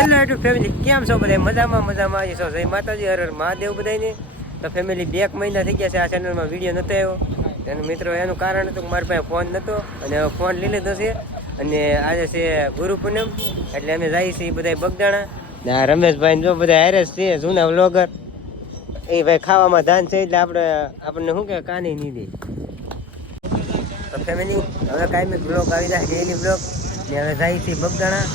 Hello YouTube family, કેમ છો બધા? મજામાં આવી છો? જય માતાજી, હર હર મહાદેવ બધાને. તો ફેમિલી 2 મહિના થઈ ગયા છે આ ચેનલમાં વિડીયો નતો આવ્યો. અને મિત્રો એનું કારણ હતું કે મારી પાસે ફોન નહોતો અને હવે ફોન લઈ લીધો છે. અને આજે છે ગુરુ પૂનમ, એટલે અમે જઈએ છીએ બધા બગદાણા. ને આ રમેશભાઈ જો બધા હારે છે, જૂના વ્લોગર. એ ભાઈ ખાવામાં ધાન છે એટલે આપણને શું કે કાની નહીં દે. તો ફેમિલી હવે કાંઈ બ્લોગ આવી જાય, ડેલી બ્લોગ. ને હવે જઈએ છીએ બગદાણા.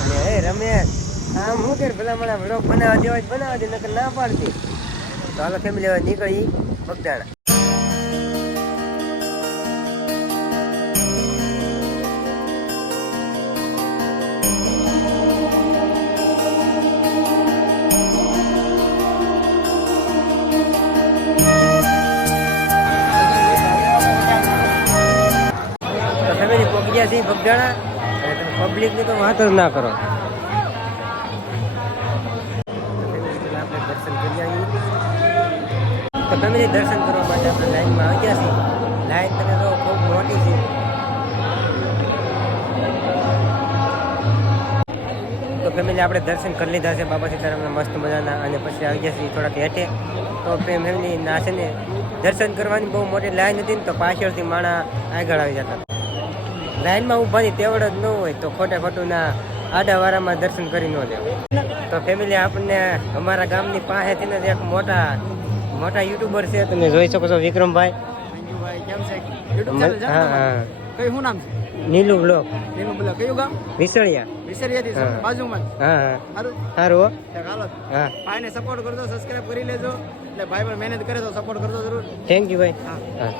અને હે રમેશ, આમ શું કરે ભલા મને બ્લોગ બનાવવા દેવા જ બનાવવા દે, નકર ના પાડતી. તો હાલો ફેમિલી હવે નીકળી બગદાણા. તો ફેમિલી પહોંચી ગયા છીએ બગદાણા. અને તમે પબ્લિકની તો વાત જ ના કરો. તો ફેમિલી દર્શન કરવા માટે આપણે લાઈનમાં આવી ગયા છીએ. લાઈન તમે તો ખૂબ મોટી છે. તો ફેમિલી આપણે દર્શન કરી લીધા છે બાબા સીતારામના મસ્ત મજાના. અને પછી આવી ગયા છીએ થોડાક હેઠે. તો ફેમિલી ના છે ને દર્શન કરવાની બહુ મોટી લાઈન હતી ને, તો પાછળથી માણા આગળ આવી જતા. લાઈનમાં ઊભાની તેવડ જ ન હોય તો ખોટું ના આડાવાળામાં દર્શન કરી ન દેવું. તો ફેમિલી આપણને અમારા ગામની પાસેથી ને એક મોટા યુટ્યુબર છે, તમે જોઈ શકો છો, વિક્રમભાઈ. કેમ છે? હા હા, કઈ શું નામ છે? નીલુ બ્લોગ. કયું ગામ? વિસળિયાથી બાજુમાં. હા હા, સારું સારું. હાલો, હા, ભાઈને સપોર્ટ કરજો, સબસ્ક્રાઇબ કરી લેજો. એટલે ભાઈ પણ મહેનત કરે તો સપોર્ટ કરજો જરૂર. થેન્ક યુ ભાઈ. હા. હા,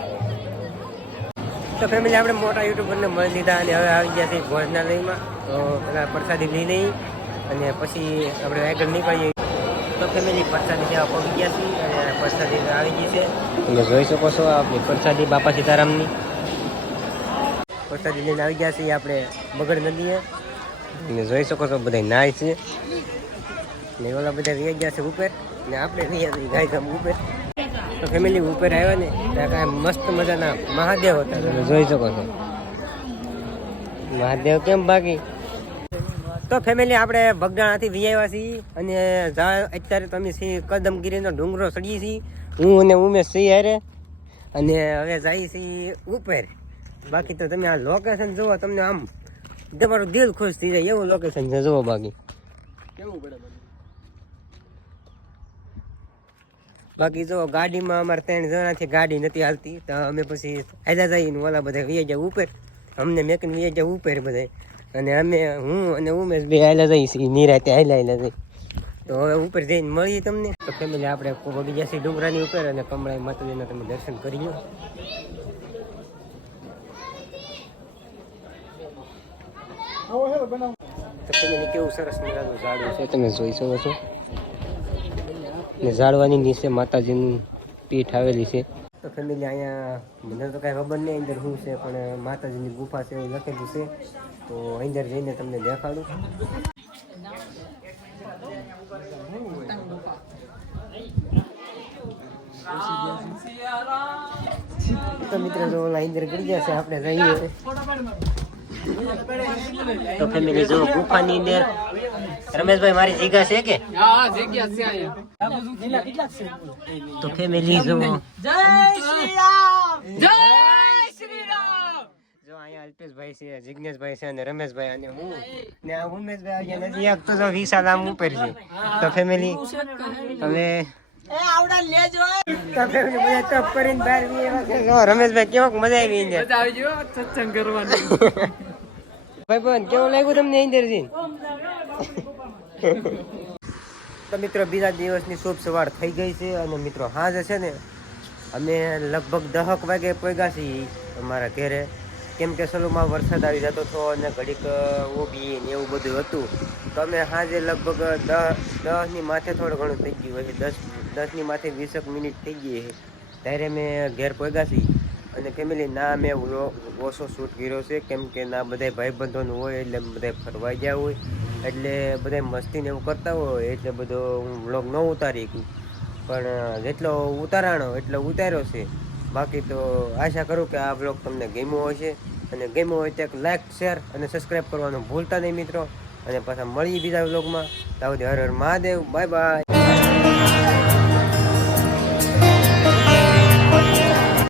તો ફેમિલી આપણે મોટા યુટ્યુબરને મળી લીધા અને હવે આવી ગયા છીએ ભોજનાલયમાં. તો પેલા પ્રસાદી લઈ લઈ અને પછી આપણે આગળ નીકળીએ. તો ફેમિલી પ્રસાદી જેવા પહોંચી ગયા છીએ અને પ્રસાદી આવી ગઈ છે. તમે જોઈ શકો છો આપણી પ્રસાદી બાપા સીતારામની. પ્રસાદી લઈને આવી ગયા છીએ આપણે બગડ નદીએ. તમે જોઈ શકો છો બધા નાય છે ને ઓલા બધા વી ગયા છે ઉપર. ને આપણે વી ગાય ગામ ઉપર. તો ફેમિલી ઉપર આવ્યા ને ત્યાં કાંઈ મસ્ત મજાના મહાદેવ હતા, તમે જોઈ શકો છો. મહાદેવ કેમ બાકી. તો ફેમિલી આપણે બગદાણાથી વી આવ્યા છીએ અને અત્યારે તમે કદમગીરીનો ડુંગરો ચડીએ છીએ. હું અને ઉમેશ સિંહ હારે. અને હવે જઈએ છીએ ઉપર. બાકી તો તમે આ લોકેશન જુઓ, તમને આમ તમારું દિલ ખુશ થઈ જાય એવું લોકેશન છે. જુઓ બાકી કેવું પડે? બાકી જો ગાડીમાં અમારે 3 જણાથી ગાડી નથી હાલતી, તો અમે પછી હાલ્યા જઈને ઓલા બધા વી જાય ઉપર. અમને મેકને વી જાય ઉપર બધા. અને હું અને ઉમેશ બે હાલ્યા જઈએ છીએ નિરાતે હાલ્યા જઈએ. તો હવે ઉપર જઈને મળીએ તમને. તો ફેમિલી આપણે પગી ગયા છીએ ડુંગરાની ઉપર અને કમળાઈ માતાજીના તમે દર્શન કરી લો. તો ફેમિલી કેવું સરસ મજાનું ઝાડવું છે, તમે જોઈ શકો છો. ને ઝાડવાની નીચે માતાજીની પીઠ આવેલી છે. તો ફેમિલી અહીંયા મને તો કાંઈ ખબર નહીં અંદર શું છે, પણ માતાજીની ગુફા છે એવું લખેલું છે. તો અંદર જઈને તમને દેખાડું. તો મિત્રો જો ઓલા અંદર ગળી ગયા છે, આપણે જઈએ. તો ફેમિલી જો ગુફાની અંદર રમેશભાઈ મારી જગ્યા છે કે? હા, જગ્યા છે અહીંયા. તો ફેમિલી જો જય શ્રી રામ, જય શ્રી રામ. જો અહીંયા અલ્પેશભાઈ છે, જિગ્નેશભાઈ છે અને રમેશભાઈ અને હું ને આ ઉમેશભાઈ અહીંયા નજીક તો જો વિશાલ આમ ઉપર છે. તો ફેમિલી હવે આવડા લેજો. તો ફેમિલી બધા ટપ કરીને બહાર વી આવ્યા છે. જો રમેશભાઈ કેવો મજા આવી અંદર. મજા આવી ગયો સત્સંગ કરવાની. ભાઈ પણ કેવું લાગ્યું તમને અંદર જઈને? તો મિત્રો બીજા દિવસની શુભ સવાર થઈ ગઈ છે અને મિત્રો હાજે છે ને અમે લગભગ 10 વાગે પહોંચ્યા છીએ અમારા ઘરે. કેમ કે સલુમાં વરસાદ આવી જતો હતો અને ઘડીક ઊભી ને એવું બધું હતું. તો અમે સાંજે લગભગ 10ની માથે થોડું ઘણું થઈ ગયું હોય, 10ની માથે 20 મિનિટ થઈ ગઈ છે ત્યારે અમે ઘેર પહોંચ્યા છીએ. અને ફેમિલી ના મેં ઓછો શૂટ કર્યો છે, કેમ કે ના બધા ભાઈબંધોનું હોય એટલે બધા ફરવા ગયા હોય એટલે બધા મસ્તીને એવું કરતા હોય એટલે બધો હું વ્લોગ ન ઉતારી શકું. પણ જેટલો ઉતારાણો એટલો ઉતાર્યો છે. બાકી તો આશા કરું કે આ વ્લોગ તમને ગમ્યો હશે. અને ગમ્યો હોય તો એક લાઈક, શેર અને સબસ્ક્રાઈબ કરવાનું ભૂલતા નહીં મિત્રો. અને પાછા મળીએ બીજા વ્લોગમાં. ત્યાં સુધી હર હર મહાદેવ, બાય બાય.